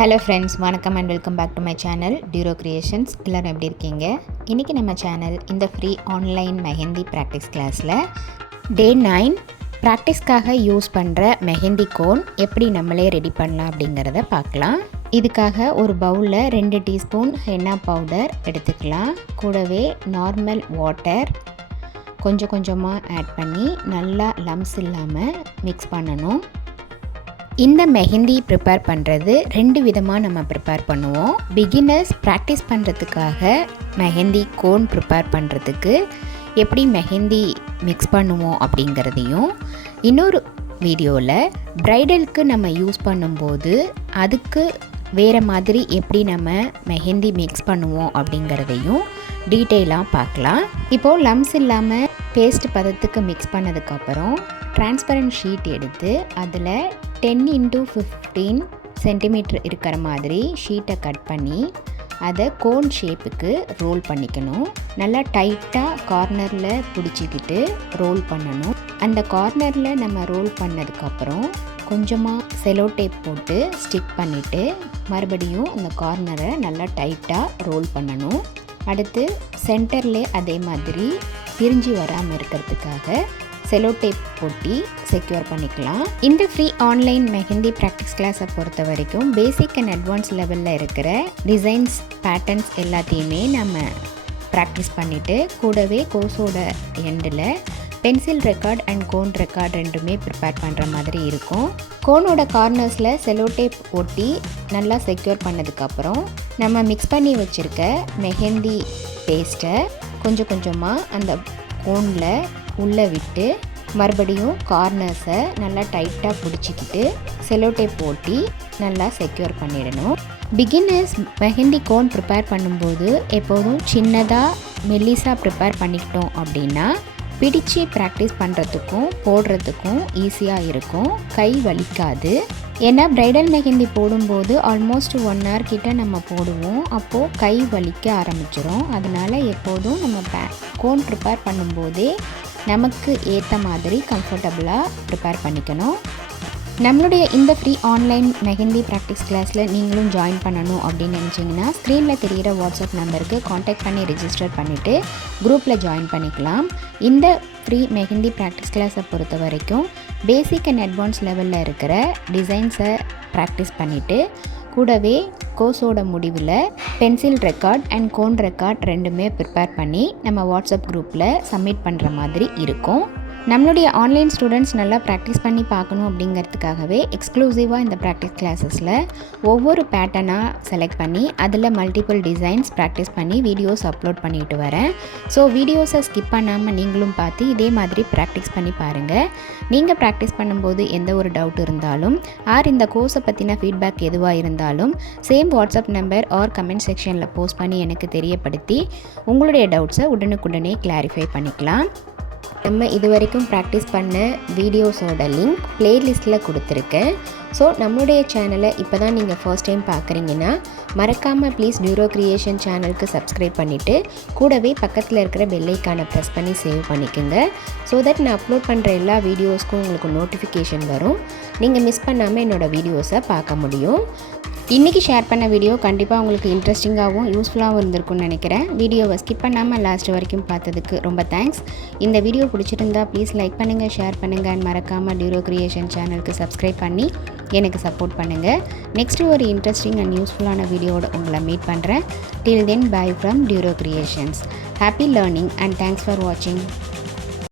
Hello friends, வணக்கம் and welcome back to my channel Duro Creations. எல்லோரும் எப்படி இருக்கீங்க? இன்றைக்கி நம்ம சேனல் இந்த ஃப்ரீ ஆன்லைன் மெஹந்தி ப்ராக்டிஸ் கிளாஸில் டே 9 ப்ராக்டிஸ்க்காக யூஸ் பண்ணுற மெஹந்தி கோன் எப்படி நம்மளே ரெடி பண்ணலாம் அப்படிங்கிறத பார்க்கலாம். இதுக்காக ஒரு பவுலில் 2 டீஸ்பூன் ஹென்னா பவுடர் எடுத்துக்கலாம். கூடவே நார்மல் வாட்டர் கொஞ்சம் கொஞ்சமாக ஆட் பண்ணி நல்லா லம்ஸ் இல்லாமல் மிக்ஸ் பண்ணணும். இந்த மெஹந்தி ப்ரிப்பேர் பண்ணுறது 2 விதமாக நம்ம ப்ரிப்பேர் பண்ணுவோம். பிகினர்ஸ் ப்ராக்டிஸ் பண்ணுறதுக்காக மெஹந்தி கோன் ப்ரிப்பேர் பண்ணுறதுக்கு எப்படி மெஹந்தி மிக்ஸ் பண்ணுவோம் அப்படிங்கிறதையும், இன்னொரு வீடியோவில் ப்ரைடலுக்கு நம்ம யூஸ் பண்ணும்போது அதுக்கு வேறு மாதிரி எப்படி நம்ம மெஹந்தி மிக்ஸ் பண்ணுவோம் அப்படிங்கிறதையும் டீட்டெயிலாக பார்க்கலாம். இப்போது லம்ஸ் இல்லாமல் பேஸ்ட் பதத்துக்கு மிக்ஸ் பண்ணதுக்கப்புறம் டிரான்ஸ்பரண்ட் ஷீட் எடுத்து அதில் 10x15 சென்டிமீட்டர் இருக்கிற மாதிரி ஷீட்டை கட் பண்ணி அதை கோன் ஷேப்புக்கு ரோல் பண்ணிக்கணும். நல்லா டைட்டாக கார்னரில் பிடிச்சிக்கிட்டு ரோல் பண்ணணும். அந்த கார்னரில் நம்ம ரோல் பண்ணதுக்கப்புறம் கொஞ்சமாக செலோ டேப் போட்டு ஸ்டிக் பண்ணிவிட்டு மறுபடியும் அந்த கார்னரை நல்லா டைட்டாக ரோல் பண்ணணும். அடுத்து சென்டர்லே அதே மாதிரி பிரிஞ்சு வராமல் இருக்கிறதுக்காக செலோ டேப் போட்டி செக்யூர் பண்ணிக்கலாம். இந்த ஃப்ரீ ஆன்லைன் மெஹந்தி ப்ராக்டிஸ் கிளாஸை பொறுத்த வரைக்கும் பேசிக் அண்ட் அட்வான்ஸ் லெவலில் இருக்கிற டிசைன்ஸ் பேட்டர்ன்ஸ் எல்லாத்தையுமே நம்ம ப்ராக்டிஸ் பண்ணிவிட்டு கூடவே கோர்ஸோட எண்டில் pencil record and cone record ரெண்டுமே ப்ரிப்பேர் பண்ணுற மாதிரி இருக்கும். கோனோட கார்னர்ஸில் செலோ டேப் ஒட்டி நல்லா செக்யூர் பண்ணதுக்கப்புறம் நம்ம மிக்ஸ் பண்ணி வச்சுருக்க மெஹந்தி பேஸ்ட்டை கொஞ்சம் கொஞ்சமாக அந்த கோனில் உள்ளே விட்டு மறுபடியும் கார்னர்ஸை நல்லா டைட்டாக பிடிச்சிக்கிட்டு செலோ டேப் போட்டி நல்லா செக்யூர் பண்ணிடணும். பிகினர்ஸ் மெஹந்தி கோன் ப்ரிப்பேர் பண்ணும்போது எப்போதும் சின்னதாக மெல்லிஸாக ப்ரிப்பேர் பண்ணிக்கிட்டோம் அப்படின்னா பிடிச்சு ப்ராக்டிஸ் பண்ணுறதுக்கும் போடுறதுக்கும் ஈஸியாக இருக்கும், கை வலிக்காது. ஏன்னா ப்ரைடல் மெஹந்தி போடும்போது ஆல்மோஸ்ட் 1 hour கிட்ட நம்ம போடுவோம். அப்போது கை வலிக்க ஆரம்பிச்சிடும். அதனால் எப்போதும் நம்ம கோன் ப்ரிப்பேர் பண்ணும்போதே நமக்கு ஏற்ற மாதிரி கம்ஃபர்டபுளாக ப்ரிப்பேர் பண்ணிக்கணும். நம்மளுடைய இந்த ஃப்ரீ ஆன்லைன் மெஹந்தி ப்ராக்டிஸ் கிளாஸில் நீங்களும் ஜாயின் பண்ணணும் அப்படின்னு நினச்சிங்கன்னா ஸ்க்ரீனில் தெரிகிற வாட்ஸ்அப் நம்பருக்கு காண்டாக்ட் பண்ணி ரெஜிஸ்டர் பண்ணிவிட்டு குரூப்பில் ஜாயின் பண்ணிக்கலாம். இந்த ஃப்ரீ மெஹந்தி ப்ராக்டிஸ் கிளாஸை பொறுத்த வரைக்கும் பேசிக் அண்ட் அட்வான்ஸ் லெவலில் இருக்கிற டிசைன்ஸை ப்ராக்டிஸ் பண்ணிவிட்டு கூடவே கோர்ஸோட முடிவில் pencil record and cone record ரெண்டுமே ப்ரிப்பேர் பண்ணி நம்ம வாட்ஸ்அப் குரூப்பில் சப்மிட் பண்ணுற மாதிரி இருக்கும். நம்மளுடைய ஆன்லைன் ஸ்டூடெண்ட்ஸ் நல்லா ப்ராக்டிஸ் பண்ணி பார்க்கணும் அப்படிங்கிறதுக்காகவே எக்ஸ்க்ளூசிவாக இந்த ப்ராக்டிஸ் கிளாஸஸில் ஒவ்வொரு பேட்டர்னாக செலக்ட் பண்ணி அதில் மல்டிபிள் டிசைன்ஸ் ப்ராக்டிஸ் பண்ணி வீடியோஸ் அப்லோட் பண்ணிட்டு வரேன். ஸோ வீடியோஸை ஸ்கிப் பண்ணாமல் நீங்களும் பார்த்து இதே மாதிரி ப்ராக்டிஸ் பண்ணி பாருங்கள். நீங்கள் ப்ராக்டிஸ் பண்ணும்போது எந்த ஒரு டவுட் இருந்தாலும் ஆர் இந்த கோர்ஸை பற்றின ஃபீட்பேக் எதுவாக இருந்தாலும் same WhatsApp number or comment செக்ஷனில் போஸ்ட் பண்ணி எனக்கு தெரியப்படுத்தி உங்களுடைய டவுட்ஸை உடனுக்குடனே கிளாரிஃபை பண்ணிக்கலாம். நம்ம இது வரைக்கும் ப்ராக்டிஸ் பண்ண வீடியோஸோட லிங்க் ப்ளேலிஸ்ட்டில் கொடுத்துருக்கேன். ஸோ நம்மளுடைய சேனலை இப்போ தான் நீங்கள் ஃபர்ஸ்ட் டைம் பார்க்குறீங்கன்னா மறக்காமல் ப்ளீஸ் டியூரோ கிரியேஷன் சேனலுக்கு சப்ஸ்கிரைப் பண்ணிவிட்டு கூடவே பக்கத்தில் இருக்கிற பெல் ஐக்கானை ப்ரெஸ் பண்ணி சேவ் பண்ணிக்கோங்க. ஸோ தட் நான் அப்லோட் பண்ணுற எல்லா வீடியோஸ்க்கும் உங்களுக்கு நோட்டிஃபிகேஷன் வரும். நீங்கள் மிஸ் பண்ணாமல் என்னோடய வீடியோஸை பார்க்க முடியும். இன்றைக்கி ஷேர் பண்ண வீடியோ கண்டிப்பாக உங்களுக்கு இன்ட்ரெஸ்டிங்காகவும் யூஸ்ஃபுல்லாகவும் இருந்திருக்கும்னு நினைக்கிறேன். வீடியோவை ஸ்கிப் பண்ணாமல் லாஸ்ட் வரைக்கும் பார்த்ததுக்கு ரொம்ப தேங்க்ஸ். இந்த வீடியோ பிடிச்சிருந்தா ப்ளீஸ் லைக் பண்ணுங்கள், ஷேர் பண்ணுங்கள் அண்ட் மறக்காமல் டியூரோ கிரியேஷன் சேனலுக்கு சப்ஸ்கிரைப் பண்ணி எனக்கு சப்போர்ட் பண்ணுங்கள். நெக்ஸ்ட்டு ஒரு இன்ட்ரெஸ்டிங் அண்ட் யூஸ்ஃபுல்லான வீடியோவோட உங்களை மீட் பண்ணுறேன். Till then bye from Duro creations. Happy learning and thanks for வாட்சிங்.